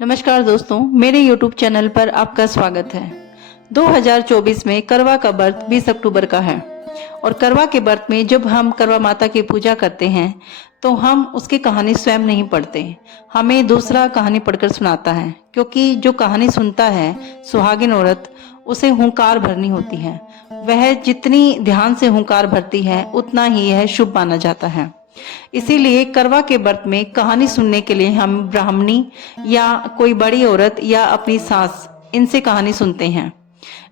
नमस्कार दोस्तों, मेरे YouTube चैनल पर आपका स्वागत है। 2024 में करवा का व्रत 20 अक्टूबर का है और करवा के व्रत में जब हम करवा माता की पूजा करते हैं तो हम उसकी कहानी स्वयं नहीं पढ़ते, हमें दूसरा कहानी पढ़कर सुनाता है, क्योंकि जो कहानी सुनता है सुहागिन औरत उसे हुंकार भरनी होती है। वह जितनी ध्यान से हुंकार भरती है उतना ही यह शुभ माना जाता है। इसीलिए करवा के व्रत में कहानी सुनने के लिए हम ब्राह्मणी या कोई बड़ी औरत या अपनी सास इनसे कहानी सुनते हैं।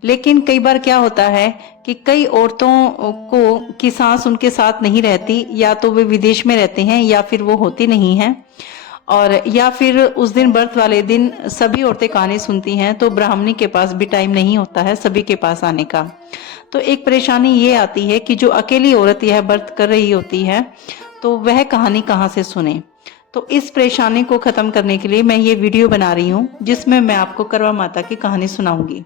लेकिन कई बार क्या होता है कि कई औरतों को की सास उनके साथ नहीं रहती, या तो वे विदेश में रहते हैं या फिर वो होती नहीं है, और या फिर उस दिन व्रत वाले दिन सभी औरतें कहानी सुनती हैं तो ब्राह्मणी के पास भी टाइम नहीं होता है सभी के पास आने का। तो एक परेशानी ये आती है कि जो अकेली औरत यह व्रत कर रही होती है तो वह कहानी कहाँ से सुने। तो इस परेशानी को खत्म करने के लिए मैं ये वीडियो बना रही हूँ जिसमें मैं आपको करवा माता की कहानी सुनाऊंगी।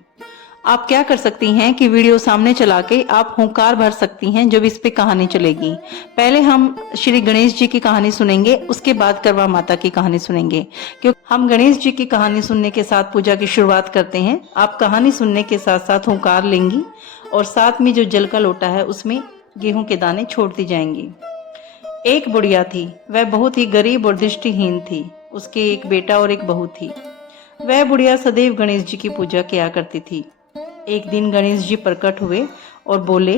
आप क्या कर सकती हैं कि वीडियो सामने चला के आप हुंकार भर सकती हैं जब इस पे कहानी चलेगी। पहले हम श्री गणेश जी की कहानी सुनेंगे, उसके बाद करवा माता की कहानी सुनेंगे, क्योंकि हम गणेश जी की कहानी सुनने के साथ पूजा की शुरुआत करते हैं। आप कहानी सुनने के साथ साथ हुंकार लेंगी और साथ में जो जल का लोटा है उसमें गेहूं के दाने छोड़ती जाएंगी। एक बुढ़िया थी, वह बहुत ही गरीब और दृष्टिहीन थी। उसके एक बेटा और एक बहू थी। वह बुढ़िया सदैव गणेश जी की पूजा किया करती थी। एक दिन गणेश जी प्रकट हुए और बोले,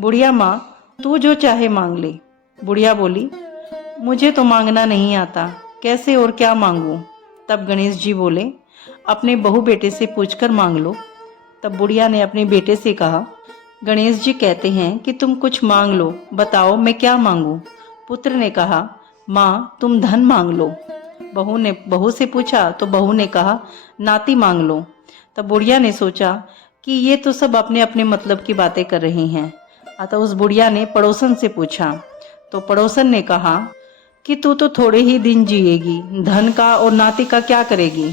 बुढ़िया माँ, तू जो चाहे मांग ले। बुढ़िया बोली, मुझे तो मांगना नहीं आता, कैसे और क्या मांगूं। तब गणेश जी बोले, अपने बहू बेटे से पूछकर मांग लो। तब बुढ़िया ने अपने बेटे से कहा, गणेश जी कहते हैं कि तुम कुछ मांग लो, बताओ मैं क्या मांगूं। पुत्र ने कहा, माँ तुम धन मांग लो। बहू से पूछा तो बहू ने कहा, नाती मांग लो। तब बुढ़िया ने सोचा कि ये तो सब अपने अपने मतलब की बातें कर रही हैं। अतः उस बुढ़िया ने पड़ोसन से पूछा तो पड़ोसन ने कहा कि तू तो थोड़े ही दिन जिएगी, धन का और नाती का क्या करेगी।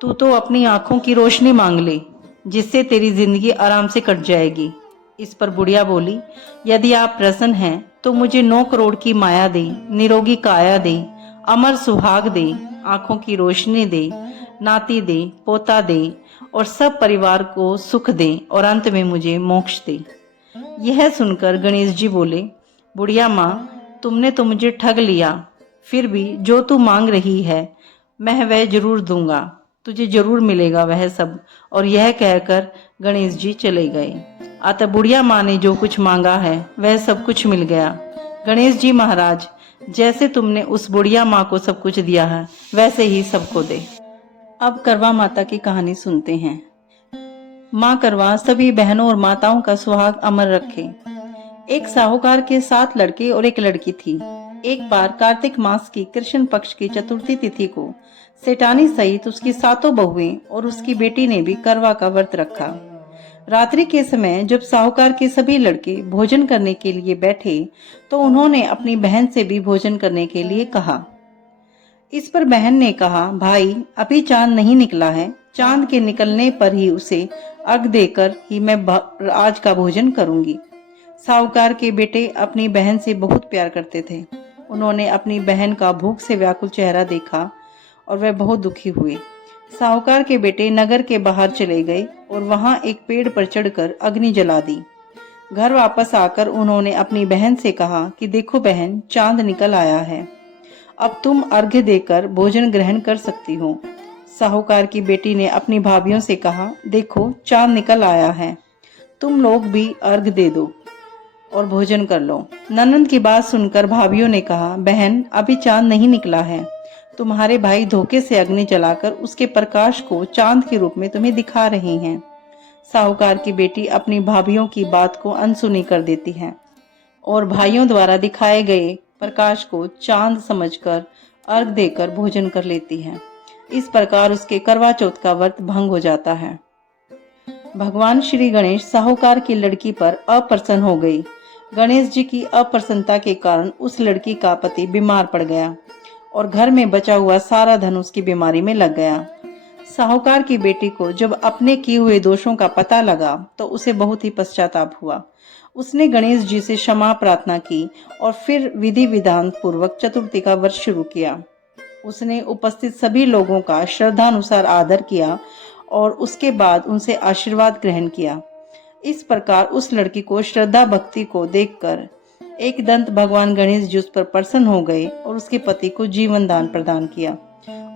तू तो अपनी आंखों की रोशनी मांग ले, जिससे तेरी जिंदगी आराम से कट जाएगी। इस पर बुढ़िया बोली, यदि आप प्रसन्न हैं तो मुझे 9 करोड़ की माया दे, निरोगी काया दे, अमर सुहाग दे, आंखों की रोशनी दे, नाती दे, पोता दे और सब परिवार को सुख दे और अंत में मुझे मोक्ष दे। यह सुनकर गणेश जी बोले, बुढ़िया माँ, तुमने तो मुझे ठग लिया, फिर भी जो तू मांग रही है मैं वह जरूर दूंगा, तुझे जरूर मिलेगा वह सब। और यह कहकर गणेश जी चले गए। अतः बुढ़िया माँ ने जो कुछ मांगा है वह सब कुछ मिल गया। गणेश जी महाराज, जैसे तुमने उस बुढ़िया माँ को सब कुछ दिया है वैसे ही सबको दे। अब करवा माता की कहानी सुनते हैं। माँ करवा सभी बहनों और माताओं का सुहाग अमर रखे। एक साहूकार के 7 लड़के और एक लड़की थी। एक बार कार्तिक मास की कृष्ण पक्ष की चतुर्थी तिथि को सेठानी सहित उसकी 7 बहुएं और उसकी बेटी ने भी करवा का व्रत रखा। रात्रि के समय जब साहूकार के सभी लड़के भोजन करने के लिए बैठे तो उन्होंने अपनी बहन से भी भोजन करने के लिए कहा। इस पर बहन ने कहा, भाई अभी चांद नहीं निकला है, चांद के निकलने पर ही उसे अर्घ देकर ही मैं आज का भोजन करूंगी। साहूकार के बेटे अपनी बहन से बहुत प्यार करते थे। उन्होंने अपनी बहन का भूख से व्याकुल चेहरा देखा और वह बहुत दुखी हुए। साहूकार के बेटे नगर के बाहर चले गए और वहां एक पेड़ पर चढ़कर अग्नि जला दी। घर वापस आकर उन्होंने अपनी बहन से कहा कि देखो बहन, चांद निकल आया है, अब तुम अर्घ्य देकर भोजन ग्रहण कर सकती हो। साहूकार की बेटी ने अपनी भाभियों से कहा, देखो चांद निकल आया है, तुम लोग भी अर्घ्य दे दो और भोजन कर लो। ननंद की बात सुनकर भाभियों ने कहा, बहन अभी चांद नहीं निकला है, तुम्हारे भाई धोखे से अग्नि जलाकर उसके प्रकाश को चांद के रूप में तुम्हें दिखा रहे हैं। साहूकार की बेटी अपनी भाभियों की बात को अनसुनी कर देती है और भाइयों द्वारा दिखाए गए प्रकाश को चांद समझकर अर्घ देकर भोजन कर लेती है। इस प्रकार उसके करवा चौथ का व्रत भंग हो जाता है। भगवान श्री गणेश साहूकार की लड़की पर अप्रसन्न हो गई। गणेश जी की अप्रसन्नता के कारण उस लड़की का पति बीमार पड़ गया और घर में बचा हुआ सारा धन उसकी बीमारी में लग गया। साहूकार की बेटी को जब अपने किए हुए दोषों का पता लगा तो उसे बहुत ही पश्चाताप हुआ। उसने गणेश जी से क्षमा प्रार्थना की और फिर विधि विधान पूर्वक चतुर्थी का व्रत शुरू किया। उसने उपस्थित सभी लोगों का श्रद्धानुसार आदर किया और उसके बाद उनसे आशीर्वाद ग्रहण किया। इस प्रकार उस लड़की को श्रद्धा भक्ति को देखकर एकदंत भगवान गणेश जी उस पर प्रसन्न हो गए और उसके पति को जीवन दान प्रदान किया।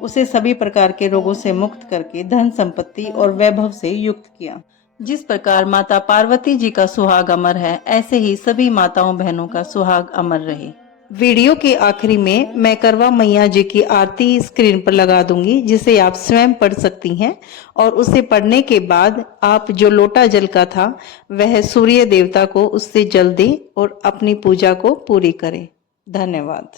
उसे सभी प्रकार के रोगों से मुक्त करके धन संपत्ति और वैभव से युक्त किया। जिस प्रकार माता पार्वती जी का सुहाग अमर है, ऐसे ही सभी माताओं बहनों का सुहाग अमर रहे। वीडियो के आखिरी में मैं करवा मैया जी की आरती स्क्रीन पर लगा दूंगी, जिसे आप स्वयं पढ़ सकती हैं और उसे पढ़ने के बाद आप जो लोटा जल का था वह सूर्य देवता को उससे जल दें और अपनी पूजा को पूरी करें। धन्यवाद।